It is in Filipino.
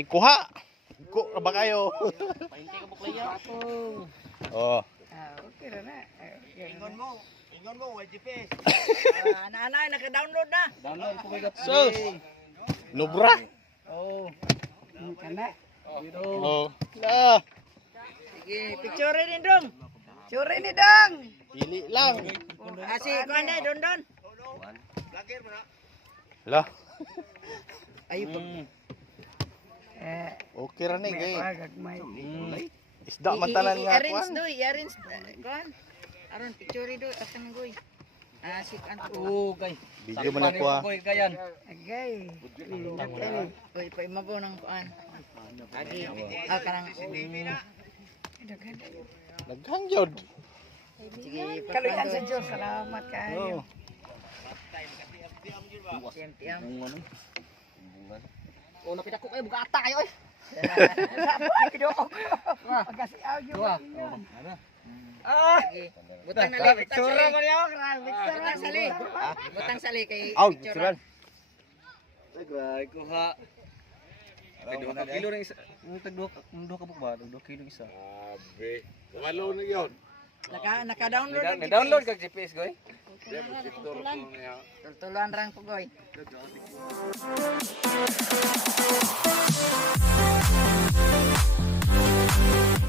Ay, kuha. Ba kayo? Pahinti ka buklay yan. Oh. Okay na. Ingon mo, YGP. Ana-ana, naka-download na. Download ko may gato. Sus. Nubra. Oh. Kana. Oh. La. Sige, picture ni Dong. Picture ni Dong. Pili lang. Si kuan na Don. Vlogger mo na. La. Ayo pa. Okay ra ni kay. Gagmay. Isda matanan nga Arrange kuan. do, arrange kuan. Aron picture do asan goy. Si kan. Oh, kay. Video man ako ah. Koy kayan. Agay. Oy, pa imabaw ng kuan. Agi. Kanang Daghang jud. sige, kaluyan sa Dios. Salamat kayo. Oh. Tiam-tiam. Oh, napita ko kayo buka ata kayo eh. Pagkasiaw yun. Ano? Sige. Butang nali, butang sali. Butang sali. Butang sali kay Aw, picture. suran. Agay ko ha. Ay, 2 kilo rin isa. Tagduha ka bukba, 2 kilo isa. Abe. Walo na yun. Naka-download ang Download ka GPS goy. Tultulan rang pugoy.